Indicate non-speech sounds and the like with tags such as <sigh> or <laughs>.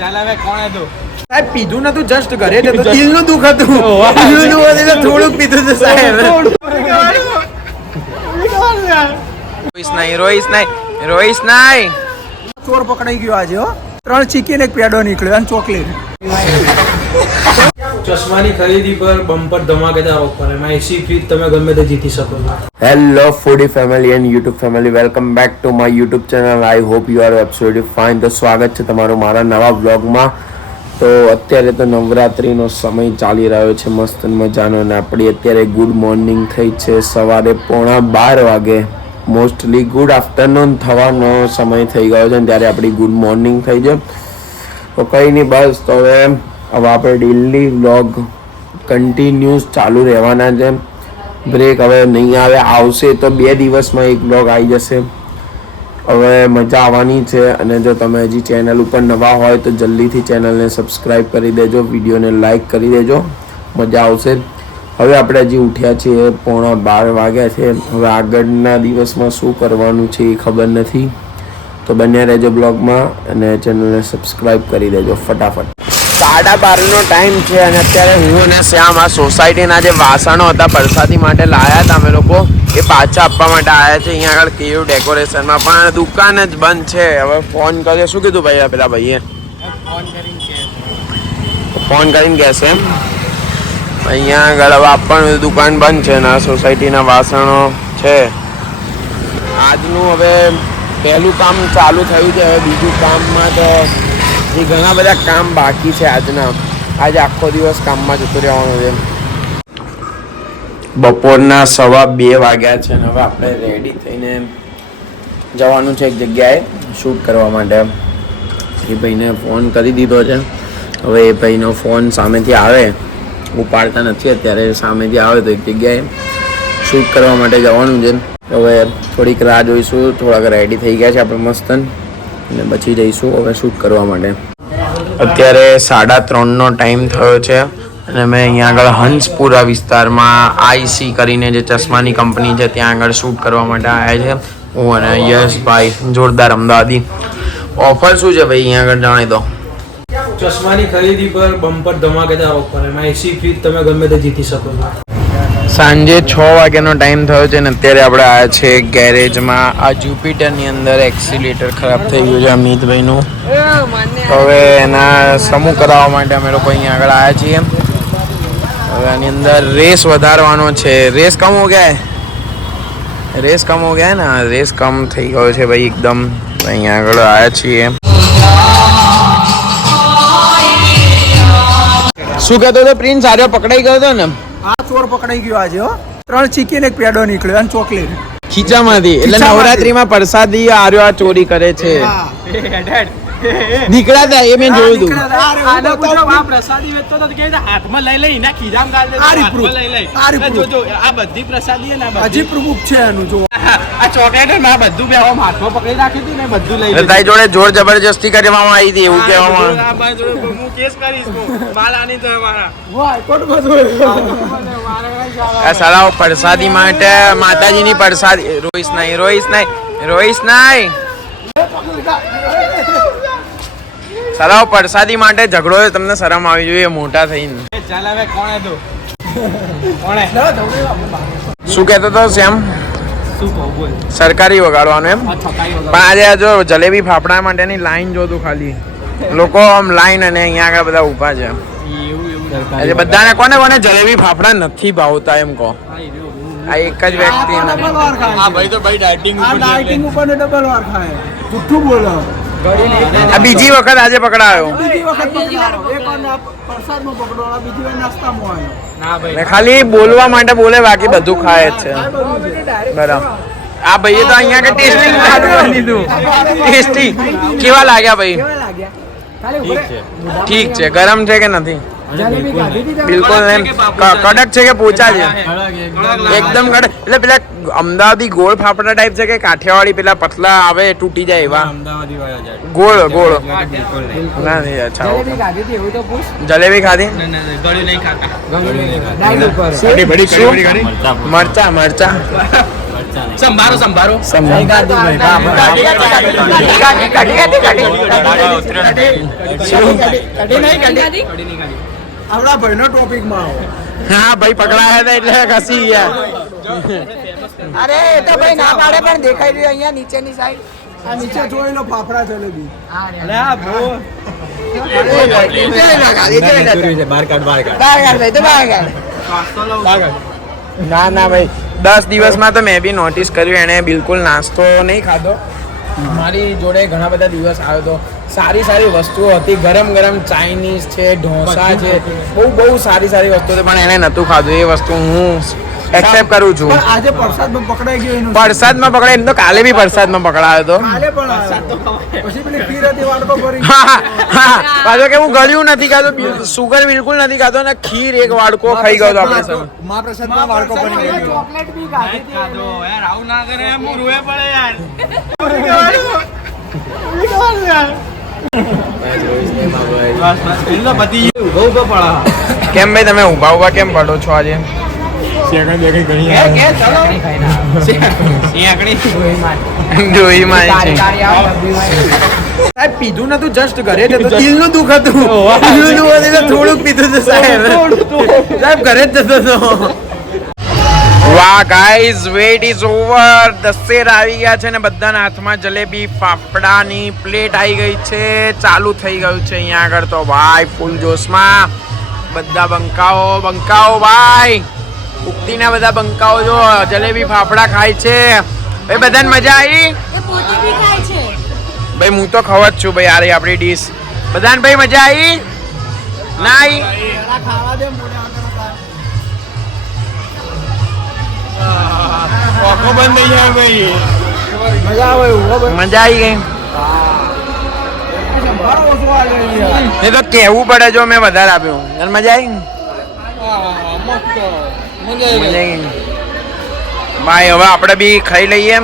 ચાલ હવે કોણ હતું સાહેબ પીધું નતું જસ્ટ ઘરે જ હતું દુઃખ હતું. દિલનું દુઃખ હતું એટલે થોડુંક પીધું હતું સાહેબ. રોઈશ નહીં રોઈશ નહીં રોઈશ નહીં ચોર પકડાઈ ગયો આજે હો. ત્રણ ચીકીને એક પેડો નીકળ્યો અને ચોકલેટ. ચશ્માની ખરીદી પર બમ્પર ધમાકેદાર ઓફર એમાં એસી ફ્રીજ તમે ગમે તે જીતી શકો. Hello foodie family and YouTube family welcome back to my YouTube channel I hope you are absolutely fine તો સ્વાગત છે તમારું મારા નવા બ્લોગમાં તો અત્યારે તો નવરાત્રિનો સમય ચાલી રહ્યો છે. મસ્ત મજાનો. અને આપણી અત્યારે ગુડ મોર્નિંગ થઈ છે સવારે પોણા બાર વાગે. મોસ્ટલી ગુડ આફ્ટરનૂન થવાનો સમય થઈ ગયો છે ત્યારે આપણી ગુડ મોર્નિંગ થઈ છે. તો કંઈ નહીં, બસ તો હવે હવે આપણે ડેલી વ્લોગ કન્ટિન્યુઅસ ચાલુ રહેવાના છે બ્રેક હવે નહીં આવે આવશે તો બે દિવસમાં એક બ્લોગ આવી જશે હવે મજા આવવાની છે અને જો તમે હજી ચેનલ ઉપર નવા હોય તો જલ્દીથી ચેનલને સબસ્ક્રાઈબ કરી દેજો વિડીયોને લાઇક કરી દેજો મજા આવશે હવે આપણે હજી ઉઠ્યા છીએ પોણા બાર વાગ્યા છે. હવે આગળના દિવસમાં શું કરવાનું છે એ ખબર નથી. તો બન્યા રહેજો બ્લોગમાં અને ચેનલને સબસ્ક્રાઈબ કરી દેજો ફટાફટ. સાડા બારનો ટાઈમ છે અને અત્યારે હું અને શ્યામ આ સોસાયટીના જે વાસણો હતા પ્રસાદી માટે લાયા હતા, અમે લોકો, એ પાછા આપવા માટે આવ્યા છે. અહીંયા આગળ કેવું ડેકોરેશનમાં પણ દુકાન જ બંધ છે. હવે ફોન કર્યો. શું કીધું ભાઈ પેલા ભાઈએ? ફોન કરીને કહેશે એમ? અહીંયા આગળ હવે પણ દુકાન બંધ છે ને સોસાયટીના વાસણો છે. આજનું હવે પહેલું કામ ચાલુ થયું છે. હવે બીજું કામમાં તો એ ઘણા બધા કામ બાકી છે આજના. આજે આખો દિવસ કામમાં જતો રહેવાનો છે. બપોરના સવા બે વાગ્યા છે અને હવે આપણે રેડી થઈને જવાનું છે એક જગ્યાએ શૂટ કરવા માટે. એ ભાઈને ફોન કરી દીધો છે. હવે એ ભાઈનો ફોન સામેથી આવે. ઉપાડતા નથી, અત્યારે સામેથી આવે તો એક જગ્યાએ શૂટ કરવા માટે જવાનું છે. હવે થોડીક રાહ જોઈશું, થોડાક રેડી થઈ ગયા છે આપણે મસ્તન. અને પછી જઈશું હવે શૂટ કરવા માટે. અત્યારે સાડા ત્રણનો ટાઈમ થયો છે અને મેં અહીંયા આગળ હંસપુરા વિસ્તારમાં આઈસી કરીને જે ચશ્માની કંપની છે ત્યાં આગળ શૂટ કરવા માટે આવ્યા છે. હું અને યશભાઈ જોરદાર અમદાવાદી. ઓફર શું છે ભાઈ અહીંયા આગળ જાણી દો. ચશ્માની ખરીદી પર બમ્પર ધમાકેદાર ઓફર એમાં એસી ફ્રીજ તમે ગમે તે જીતી શકો છો. સાંજે છ વાગ્યાનો ટાઈમ થયો છે ને અત્યારે આપણે આવ્યા છે ગેરેજમાં. આ જુપિટરની અંદર એક્સિલેટર ખરાબ થઈ ગયું છે અમિતભાઈનું. હવે એના સમૂહ કરાવવા માટે અમે લોકો અહીંયા આગળ આવ્યા છીએ. હવે આની અંદર રેસ વધારવાનો છે. રેસ કમ હો ગયા રેસ કમ હો ગયા ને? રેસ કમ થઈ ગયો છે ભાઈ એકદમ. અહીંયા આગળ આવ્યા છીએ. શું કહેતો હતો? પ્રિન્સ આર્યો પકડાઈ ગયો હતો ને? ચોર પકડાઈ ગયો આજે હો. ત્રણ ચીકીને એક પેડો નીકળ્યો અને ચોકલેટ. ખીચામાંથી એટલે. નવરાત્રીમાં પ્રસાદી આર્યો આ ચોરી કરે છે. નીકળ્યા હતા એ મેં જોયું હતું આને પૂછો આ પ્રસાદી વેચતો તો કેવી હાથમાં લઈ લઈ ના ખીજામ ગાળ દેતો આ રીત હાથમાં લઈ લઈ. આ રીત આ જોજો આ બધી પ્રસાદી ને આ બધી. હજી પ્રમુખ છે એનું જો. આ ચોકલેટ ને બધું બે આમ પકડી રાખી હતી ને બધું લઈ તારી જોડે જોર જબરજસ્તી કરવામાં આવી હતી એવું કહેવામાં હું કેસ કરીશ હું. તો મારા. આ પ્રસાદી માટે માતાજીની પ્રસાદી. રોઈશ નહીં રોઈશ નહીં રોઈશ નહીં સાલાઓ પ્રસાદી માટે ઝઘડો તમને શરમ આવી જોઈએ મોટા થઈને. ચાલ હવે કોણે તું કોણે? શું કહેતો હતો શ્યામ? શું કહું બોલ. સરકારી વગાડવાનું એમ? પણ આજે આ જો જલેબી ફાફડા માટેની લાઈન જોતું ખાલી. લોકો આમ લાઈન અને અહીંયા આગળ બધા ઊભા છે. આજે બધાને કોને કોને જલેબી ફાફડા નથી ભાવતા એમ કહો. આ એક જ વ્યક્તિ આ ભાઈ તો ભાઈ ડાયટિંગ ડાયટિંગ ઉપર ડબલ વાર ખાય જુઠ્ઠું બોલો. આ બીજી વખત આજે પકડાયો. ખાલી બોલવા માટે બોલે બાકી બધું ખાય જ છે. બરાબર. આ ભાઈએ તો અહીંયા કે ટેસ્ટિંગ ખાધું લીધું ટેસ્ટી કેવા લાગ્યા ભાઈ? કેવા લાગ્યા? ખાલી ઠીક છે. ગરમ છે કે નથી? બિલકુલ એમ. કડક છે કે પોચા છે. એકદમ કડક. એટલે પેલા અમદાવાદી ગોળ ફાફડા ટાઈપ છે કે કાઠિયાવાડી પેલા પતલા આવે તૂટી જાય એવા અમદાવાદી વાળા જાય ગોળ ગોળ ના નહીં અચ્છા જલેબી ખાધી હતી એવું તો પૂછ જલેબી ખાધી ના, ના, ના, ગળ્યું નહીં ખાતા ડાયટ ઉપર શું મરચા મરચા સંભારો સંભારો આપણા ભાઈનો ટોપિકમાં આવો હા ભાઈ પકડાયા હતા એટલે ઘસી ગયા અરે એ તો ભાઈ ના પાડે પણ દેખાઈ રહ્યું અહીંયા નીચેની સાઈડ આ નીચે જોઈ લો ફાફડા જલેબી ના ના ભાઈ દસ દિવસમાં તો મેં બી નોટિસ કર્યું એણે બિલકુલ નાસ્તો નહીં ખાધો. મારી જોડે ઘણા બધા દિવસ આવ્યો હતો સારી સારી વસ્તુઓ હતી ગરમ ગરમ ચાઇનીઝ છે ઢોસા છે બહુ બહુ સારી સારી વસ્તુઓ હતી પણ એણે નહોતું ખાધું. એ વસ્તુ હું એક્સેપ્ટ કરું છું. પણ આજે પરસાદમાં પકડાઈ ગયો એનું. વરસાદમાં પકડાય એમ તો કાલે બી વરસાદમાં પકડાયો હતો કાલે પણ પછી પેલી ખીર હતી વાડકો ભરી. પાછો કે હું ગળ્યું નથી ખાતો સુગર બિલકુલ નથી ખાતો અને ખીર એક વાડકો ખાઈ ગયો હતો આપણે સૌ. મહાપ્રસાદમાં વાડકો ભરી ગયો. ચોકલેટ બી ખાધી હતી <laughs> કેમ ભાઈ તમે ઊભા ઊભા કેમ પડો છો આજે? ડોહીમાં છે. સાહેબ પીધું નતું જસ્ટ ઘરે જ હતો. <laughs> દિલનું દુઃખ હતું. દિલનું દુઃખ હતું એટલે થોડુંક પીધું હતું સાહેબ. સાહેબ ઘરે જ જતો હતો. વાહ guys wait is over Dussehra આવી ગયા છે ને બધાના હાથમાં જલેબી ફાફડાની પ્લેટ આવી ગઈ છે. ચાલુ થઈ ગયું છે અહીંયા આગળ તો. ભાઈ ફૂલ જોશમાં. બધા બંકાઓ બંકાઓ ભાઈ. ઉક્તિના બધા બંકાઓ જો જલેબી ફાફડા ખાય છે. ભાઈ બધાને મજા આવી? ભાઈ હું તો ખવ જ છું ભાઈ યાર આપણી ડીશ. બધાને ભાઈ મજા આવી? ના આવી મજા આવે એવું હો ભાઈ. મજા આવી ગઈ. એ તો કેવું પડે જો મેં વધારે આપ્યું. મજા આવી મજા આવી ભાઈ હવે આપણે બી ખાઈ લઈએ